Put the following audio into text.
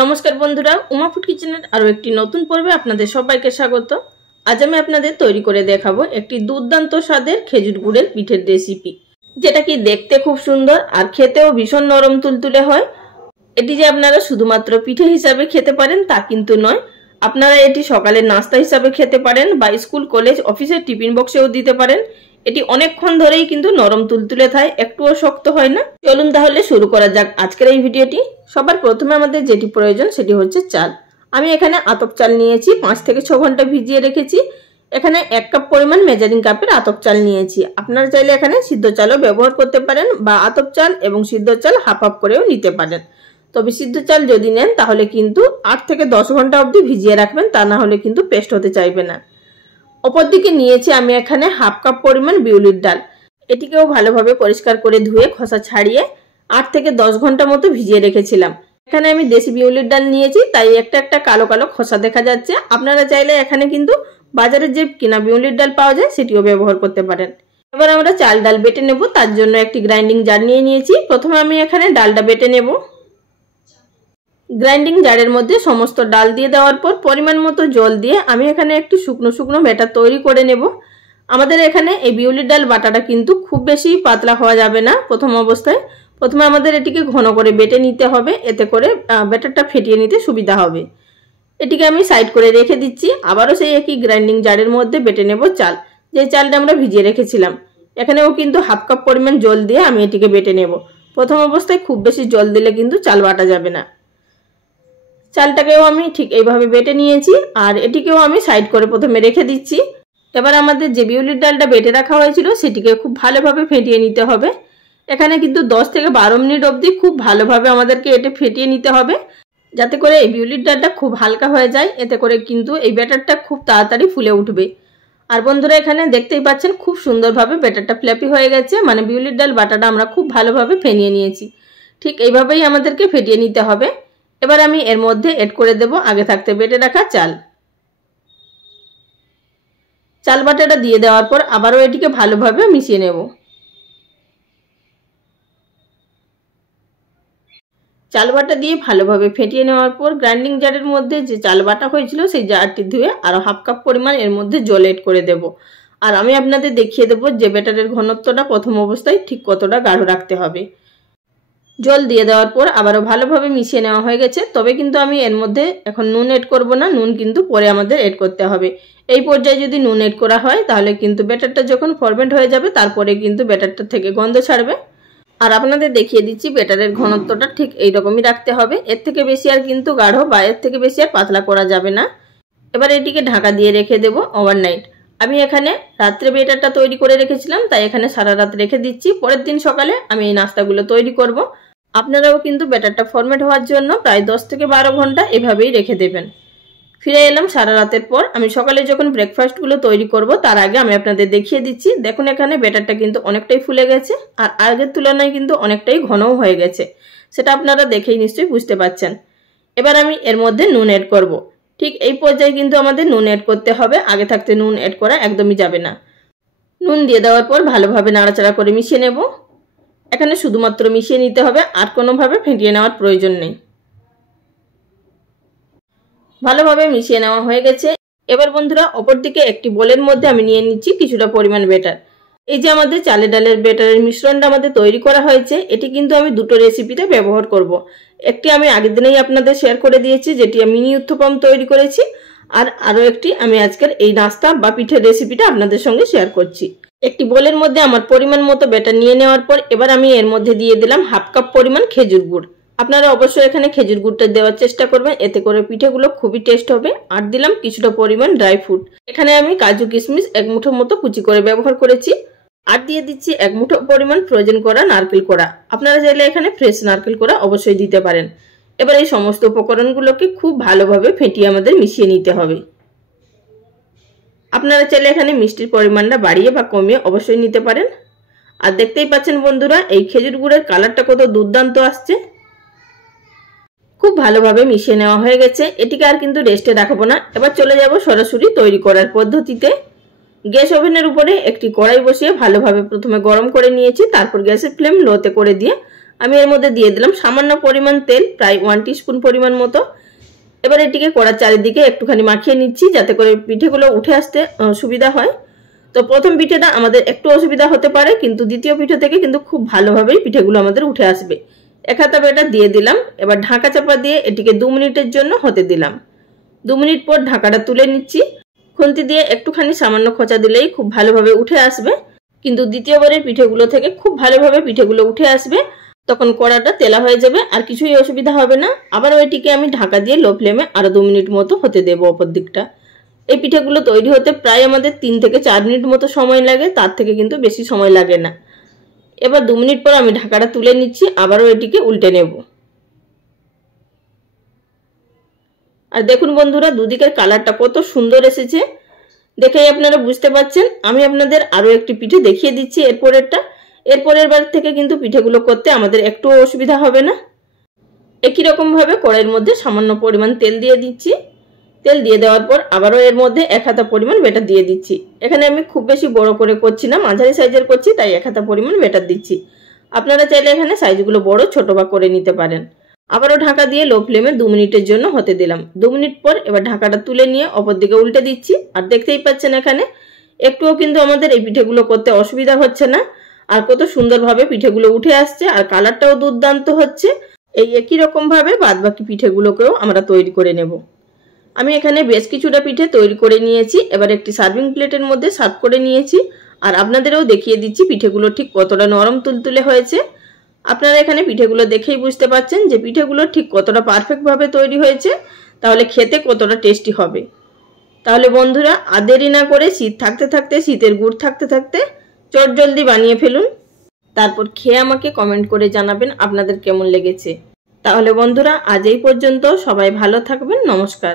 নমস্কার বন্ধুরা, উমা ফুড কিচেনের আরো একটি নতুন পর্বে আপনাদের সবাইকে স্বাগত। আজ আমি আপনাদের তৈরি করে দেখাবো একটি দুর্দান্ত স্বাদের খেজুর গুড়ের পিঠের রেসিপি, যেটা কি দেখতে খুব সুন্দর আর খেতেও ভীষণ নরম তুলতুলে হয়। এটি যে আপনারা শুধুমাত্র পিঠে হিসাবে খেতে পারেন তা কিন্তু নয়, আপনারা এটি সকালের নাস্তা হিসাবে খেতে পারেন বা স্কুল কলেজ অফিসের টিফিন বক্সেও দিতে পারেন। এটি অনেকক্ষণ ধরেই কিন্তু নরম তুলতুলে থাকে, একটুও শক্ত হয় না। চলুন তাহলে শুরু করা যাক আজকের এই ভিডিওটি। সবার প্রথমে আমাদের যেটি প্রয়োজন সেটি হচ্ছে চাল। আমি এখানে আতপ চাল নিয়েছি, 5 থেকে 6 ঘন্টা ভিজিয়ে রেখেছি। এখানে 1 কাপ পরিমাণ মেজারিং কাপের আতপ চাল নিয়েছি। আপনারা চাইলে এখানে সিদ্ধ চালও ব্যবহার করতে পারেন বা আতপ চাল এবং সিদ্ধ চাল হাফ হাফ করেও নিতে পারেন। তবে সিদ্ধ চাল যদি নেন তাহলে কিন্তু 8 থেকে 10 ঘন্টা অবধি ভিজিয়ে রাখবেন, তা না হলে কিন্তু পেস্ট হতে চাইবে না। অপরদিকে নিয়েছি আমি এখানে হাফ কাপ পরিমাণ বিউলির ডাল। এটিকেও ভালোভাবে পরিষ্কার করে ধুয়ে খোসা ছাড়িয়ে 8 থেকে 10 ঘন্টা মতো ভিজিয়ে রেখেছিলাম। এখানে আমি দেশি বিউলির ডাল নিয়েছি, তাই একটা একটা কালো কালো খোসা দেখা যাচ্ছে। আপনারা চাইলে এখানে কিন্তু বাজারে যে কিনা বিউলির ডাল পাওয়া যায় সেটিও ব্যবহার করতে পারেন। এবার আমরা চাল ডাল বেটে নেব, তার জন্য একটি গ্রাইন্ডিং জার নিয়ে নিয়েছি। প্রথমে আমি এখানে ডালটা বেটে নেব। গ্রাইন্ডিং জারের মধ্যে সমস্ত ডাল দিয়ে দেওয়ার পর পরিমাণ মতো জল দিয়ে আমি এখানে একটু শুকনো শুকনো ব্যাটার তৈরি করে নেব। আমাদের এখানে এই বিউলির ডাল বাটাটা কিন্তু খুব বেশি পাতলা হওয়া যাবে না প্রথম অবস্থায়। প্রথমে আমাদের এটিকে ঘন করে বেটে নিতে হবে, এতে করে ব্যাটারটা ফেটিয়ে নিতে সুবিধা হবে। এটিকে আমি সাইড করে রেখে দিচ্ছি। আবারও সেই একই গ্রাইন্ডিং জারের মধ্যে বেটে নেব চাল, যে চালটা আমরা ভিজিয়ে রেখেছিলাম। এখানেও কিন্তু হাফ কাপ পরিমাণ জল দিয়ে আমি এটিকে বেটে নেব। প্রথম অবস্থায় খুব বেশি জল দিলে কিন্তু চাল বাটা যাবে না। চালটাকেও আমি ঠিক এইভাবে বেটে নিয়েছি আর এটিকেও আমি সাইড করে প্রথমে রেখে দিচ্ছি। এবার আমাদের যে বিউলির ডালটা বেটে রাখা হয়েছিল সেটিকে খুব ভালোভাবে ফেটিয়ে নিতে হবে। এখানে কিন্তু 10 থেকে 12 মিনিট অবধি খুব ভালোভাবে আমাদেরকে এটা ফেটিয়ে নিতে হবে, যাতে করে এই বিউলির ডালটা খুব হালকা হয়ে যায়। এতে করে কিন্তু এই ব্যাটারটা খুব তাড়াতাড়ি ফুলে উঠবে। আর বন্ধুরা, এখানে দেখতেই পাচ্ছেন খুব সুন্দরভাবে ব্যাটারটা ফ্ল্যাপি হয়ে গেছে, মানে বিউলির ডাল বাটাটা আমরা খুব ভালোভাবে ফেনিয়ে নিয়েছি। ঠিক এইভাবেই আমাদেরকে ফেটিয়ে নিতে হবে। এবার আমি এর মধ্যে এড করে দেব আগে থাকতে বেটে রাখা চাল। চাল বাটাটা দিয়ে দেওয়ার পর আবারও এটিকে ভালোভাবে মিশিয়ে নেব। চাল বাটা দিয়ে ভালোভাবে ফেটিয়ে নেওয়ার পর গ্রাইন্ডিং জারের মধ্যে যে চাল বাটা হয়েছিল সেই জারটি ধুয়ে আরও হাফ কাপ পরিমাণ এর মধ্যে জল এড করে দেব। আর আমি আপনাদের দেখিয়ে দেব যে ব্যাটারের ঘনত্বটা প্রথম অবস্থায় ঠিক কতটা গাঢ় রাখতে হবে। জল দিয়ে দেওয়ার পর আবারও ভালোভাবে মিশিয়ে নেওয়া হয়ে গেছে। তবে কিন্তু আমি এর মধ্যে এখন নুন এড করব না, নুন কিন্তু পরে আমাদের এড করতে হবে। এই পর্যায়ে যদি নুন এড করা হয় তাহলে কিন্তু ব্যাটারটা যখন ফরমেন্ট হয়ে যাবে তারপরে কিন্তু ব্যাটারটা থেকে গন্ধ ছাড়বে। আর আপনাদের দেখিয়ে দিচ্ছি ব্যাটারের ঘনত্বটা ঠিক এইরকমই রাখতে হবে। এর থেকে বেশি আর কিন্তু গাঢ় বা এর থেকে বেশি আর পাতলা করা যাবে না। এবার এটিকে ঢাকা দিয়ে রেখে দেব ওভারনাইট। আমি এখানে রাত্রে ব্যাটারটা তৈরি করে রেখেছিলাম, তাই এখানে সারা রাত রেখে দিচ্ছি। পরের দিন সকালে আমি এই নাস্তাগুলো তৈরি করব। আপনারাও কিন্তু ব্যাটারটা ফরমেট হওয়ার জন্য প্রায় 10 থেকে 12 ঘন্টা এভাবেই রেখে দেবেন। ফিরে এলাম সারা রাতের পর। আমি সকালে যখন ব্রেকফাস্টগুলো তৈরি করব তার আগে আমি আপনাদের দেখিয়ে দিচ্ছি। দেখুন এখানে ব্যাটারটা কিন্তু অনেকটাই ফুলে গেছে আর আগের তুলনায় কিন্তু অনেকটাই ঘনও হয়ে গেছে, সেটা আপনারা দেখেই নিশ্চয়ই বুঝতে পারছেন। এবার আমি এর মধ্যে নুন এড করব। ঠিক এই পর্যায়ে কিন্তু আমাদের নুন এড করতে হবে, আগে থাকতে নুন এড করা একদমই যাবে না। নুন দিয়ে দেওয়ার পর ভালোভাবে নাড়াচাড়া করে মিশিয়ে নেব। এখানে শুধুমাত্র মিশিয়ে নিতে হবে, আর কোনোভাবে ফেটিয়ে নেওয়ার প্রয়োজন নেই। ভালোভাবে মিশিয়ে নেওয়া হয়ে গেছে। এবার বন্ধুরা, অপরদিকে একটি বোলের মধ্যে আমি নিয়ে নিচ্ছি কিছুটা পরিমাণ ব্যাটার। এই যে আমাদের চালে ডালের ব্যাটারের মিশ্রণটা আমাদের তৈরি করা হয়েছে, এটি কিন্তু আমি দুটো রেসিপিতে ব্যবহার করব। একটি আমি আগের দিনেই আপনাদের শেয়ার করে দিয়েছি, যেটি আমি মিনি উত্তপম তৈরি করেছি। আর আরও একটি আমি আজকের এই নাস্তা বা পিঠের রেসিপিটা আপনাদের সঙ্গে শেয়ার করছি। একটি বোলের মধ্যে আমার পরিমাণ মতো ব্যাটার নিয়ে নেওয়ার পর এবার আমি এর মধ্যে দিয়ে দিলাম হাফ কাপ পরিমাণ খেজুর গুড়। আপনারা অবশ্যই এখানে খেজুর গুড়টা দেওয়ার চেষ্টা করবেন, এতে করে পিঠেগুলো খুবই টেস্ট হবে। আর দিলাম কিছুটা পরিমাণ ড্রাই ফ্রুট। এখানে আমি কাজু কিশমিশ 1 মুঠো মতো কুচি করে ব্যবহার করেছি। আর দিয়ে দিচ্ছি 1 মুঠো পরিমাণ ফ্রোজেন করা নারকেল কোড়া। আপনারা চাইলে এখানে ফ্রেশ নারকেল কোড়া অবশ্যই দিতে পারেন। এবার এই সমস্ত উপকরণগুলোকে খুব ভালোভাবে ফেটিয়ে আমাদের মিশিয়ে নিতে হবে। আপনারা চাইলে এখানে মিষ্টির পরিমাণটা বাড়িয়ে বা কমিয়ে অবশ্যই নিতে পারেন। আর দেখতেই পাচ্ছেন বন্ধুরা, এই খেজুর গুড়ের কালারটা কত দুর্দান্ত আসছে। খুব ভালোভাবে মিশিয়ে নেওয়া হয়ে গেছে। এটিকে আর কিন্তু রেস্টে রাখবো না, এবার চলে যাব সরাসরি তৈরি করার পদ্ধতিতে। গ্যাস ওভেনের উপরে একটি কড়াই বসিয়ে ভালোভাবে প্রথমে গরম করে নিয়েছি, তারপর গ্যাসের ফ্লেম লোতে করে দিয়ে আমি এর মধ্যে দিয়ে দিলাম সামান্য পরিমাণ তেল, প্রায় 1 টিস্পুন পরিমাণ মতো। এবার এটিকে কড়ার চারিদিকে একটুখানি মাখিয়ে নিচ্ছি যাতে করে পিঠেগুলো উঠে আসতে সুবিধা হয়। তো প্রথম পিঠেটা আমাদের একটু অসুবিধা হতে পারে, কিন্তু দ্বিতীয় পিঠে থেকে কিন্তু খুব ভালোভাবেই পিঠেগুলো আমাদের উঠে আসবে। এক হাতা ব্যাটার দিয়ে দিলাম। এবার ঢাকা চাপা দিয়ে এটিকে 2 মিনিটের জন্য হতে দিলাম। 2 মিনিট পর ঢাকাটা তুলে নিচ্ছি। খুন্তি দিয়ে একটুখানি সামান্য খোঁচা দিলেই খুব ভালোভাবে উঠে আসবে, কিন্তু দ্বিতীয়বারের পিঠেগুলো থেকে খুব ভালোভাবে পিঠেগুলো উঠে আসবে। তখন কড়াটা তেলা হয়ে যাবে, আর কিছুই অসুবিধা হবে না। আবার এটিকে আমি ঢাকা দিয়ে লো ফ্লেমে আরো 2 মিনিট মতো হতে দেবো অপর দিকটা। এই পিঠেগুলো তৈরি হতে প্রায় আমাদের 3 থেকে 4 মিনিট মতো সময় লাগে, তার থেকে কিন্তু বেশি সময় লাগে না। এবার 2 মিনিট পর আমি ঢাকাটা তুলে নিচ্ছি, আবারও এটিকে উল্টে নেব। আর দেখুন বন্ধুরা, দুদিকের কালারটা কত সুন্দর এসেছে, দেখেই আপনারা বুঝতে পারছেন। আমি আপনাদের আরো একটি পিঠে দেখিয়ে দিচ্ছি এরপরের বার থেকে কিন্তু পিঠেগুলো করতে আমাদের একটু অসুবিধা হবে না। একই রকম ভাবে কড়াইয়ের মধ্যে সামান্য পরিমাণ তেল দিয়ে দিচ্ছি। তেল দিয়ে দেওয়ার পর আবারও এর মধ্যে 1 হাতা পরিমাণ বেটার দিয়ে দিচ্ছি। এখানে আমি খুব বেশি বড় করে করছি না, মাঝারি সাইজের করছি, তাই 1 হাতা পরিমাণ বেটার দিচ্ছি। আপনারা চাইলে এখানে সাইজগুলো বড় ছোট বা করে নিতে পারেন। আবারও ঢাকা দিয়ে লো ফ্লেমে 2 মিনিটের জন্য হতে দিলাম। 2 মিনিট পর এবার ঢাকাটা তুলে নিয়ে অপর দিকে উল্টে দিচ্ছি। আর দেখতেই পাচ্ছেন এখানে একটুও কিন্তু আমাদের এই পিঠেগুলো করতে অসুবিধা হচ্ছে না, আর কত সুন্দরভাবে পিঠেগুলো উঠে আসছে, আর কালারটাও দুর্দান্ত হচ্ছে। এই একই রকম ভাবে বাদবাকি পিঠেগুলোকেও আমরা তৈরি করে নেব। আমি এখানে বেশ কিছুটা পিঠে তৈরি করে নিয়েছি। এবার একটি সার্ভিং প্লেটের মধ্যে সার্ভ করে নিয়েছি, আর আপনাদেরও দেখিয়ে দিচ্ছি পিঠেগুলো ঠিক কতটা নরম তুলতুলে হয়েছে। আপনারা এখানে পিঠেগুলো দেখেই বুঝতে পারছেন যে পিঠেগুলো ঠিক কতটা পারফেক্ট ভাবে তৈরি হয়েছে, তাহলে খেতে কতটা টেস্টি হবে। তাহলে বন্ধুরা, আর দেরি না করে শীত থাকতে থাকতে, শীতের গুড় থাকতে থাকতে চটজলদি বানিয়ে ফেলুন। তারপর খেয়ে আমাকে কমেন্ট করে জানাবেন আপনাদের কেমন লেগেছে। তাহলে বন্ধুরা, আজ এই পর্যন্ত। সবাই ভালো থাকবেন। নমস্কার।